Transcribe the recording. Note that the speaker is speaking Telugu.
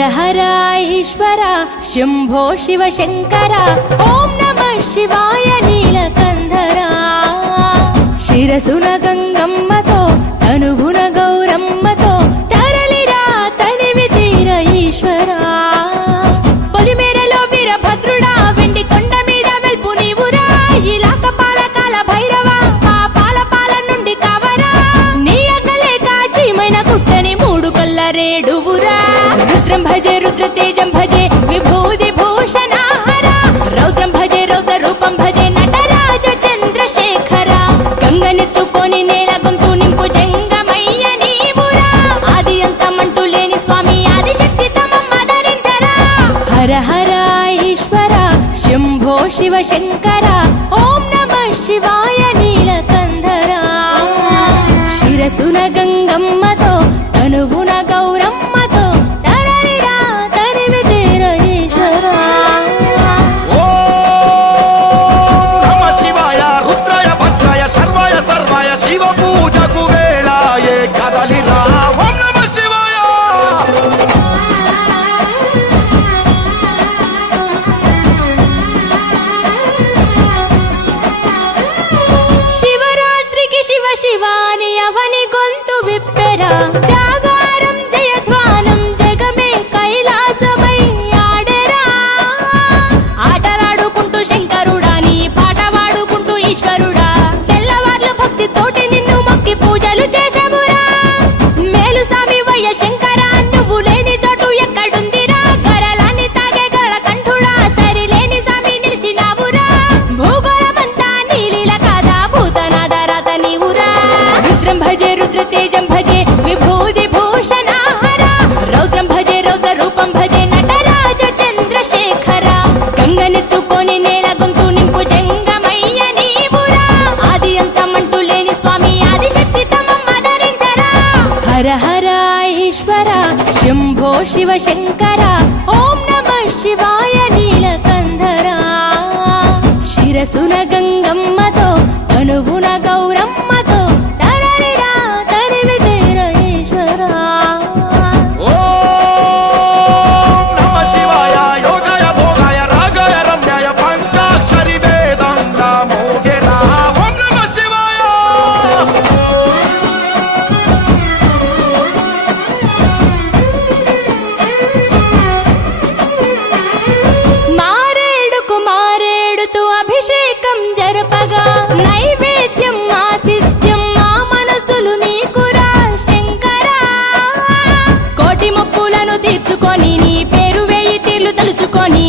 హర హర ఈశ్వర శంభో శివ శంకర ఓం నమః శివాయ నీలకంధర శిరసున గంగమ్మతో తనువున గౌరమ్మతో తరలిరా తనివి తీర ఈశ్వర పొలిమేరలో వీరభద్రుడా వెండి కొండ మీద వెల్పు నీవురా ఇలాక పాలకాల భైరవ పాపాల పాల నుండి కావరా నీ అగ్గలే కాచిమైన కుట్టని మూడు కొల్ల రేడువురా రుద్రం భజే రుద్ర తేజం భజే విభూది భూషణ హర రౌద్రం భజే రౌద్ర రూపం భజే నటరాజ చంద్రశేఖర గంగనెత్తుకొని నేల గొంతు నింపు జంగమయ్య నీవురా ఆది అంతమంటూ లేని స్వామి ఆదిశక్తి తమమ్మ ధరించరా హర హర ఈశ్వర శంభో శివ శంకర ఓం నమః శివాయ నీలకంధర శిరసున గంగమ్మతో తనువున గౌరమ్మతో తరలిరా తనివి తీర ఈశ్వర నమ శివాయ రుద్రాయ భద్రాయ శర్వాయ సర్వాయ శివ పూజకు వేళాయే కదలిరా ఓం నమ శివాయ శివరాత్రికి శివ శివాని అవని గొంతు విప్పెరా జాగారం జయధ్వానం జగమే కైలాసమై ఆడెరా ఆటలాడుకుంటూ శంకరుడా నీ పాట వాడుకుంటూ ఈశ్వరుడా తెల్లవార్లు భక్తి తోటి నిన్ను మొక్కి పూజలు చేసామురా మేలు సామి వయ్య శంకర నువ్వు లేని చోటు ఎక్కడుందిరా గరలాన్ని తాగే గరళ కంఠుడా సరిలేని సామి నిలిచినావురా భూగోళమంతా నీలీల కాదా భూతనాద రాత నీవురా రుద్రం భజే రుద్ర తేజం భజే విభూది భూషణ హర రౌద్రం భజే రౌద్ర రూపం భజే నటరాజ చంద్రశేఖర గంగనెత్తుకొని నేల గొంతు నింపు జంగమయ్య నీవురా ఆది అంతమంటూ లేని స్వామి ఆదిశక్తి తమమ్మ ధరించరా హర హర ఈశ్వర శంభో శివ శంకర ఓం నమః శివాయ నీలకంధర శిరసున గంగమ్మతో తనువున గౌరమ్మతో తరలిరా తనివి తీర ఈశ్వర ఓం నమ శివాయ యోగాయ భోగాయ రాగాయ రమ్యాయ పంచాక్షరి వేదంగా మోగెరా ఓం నమ శివాయ మారేడుకు మారేడుతూ అభిషేకం జరపగా నైవేద్యం ఆతిథ్యం మా మనసులు నీకురా శంకరా కోటి మొక్కులను తీర్చుకొని నీ పేరు వేయి తీర్లు తలుచుకొని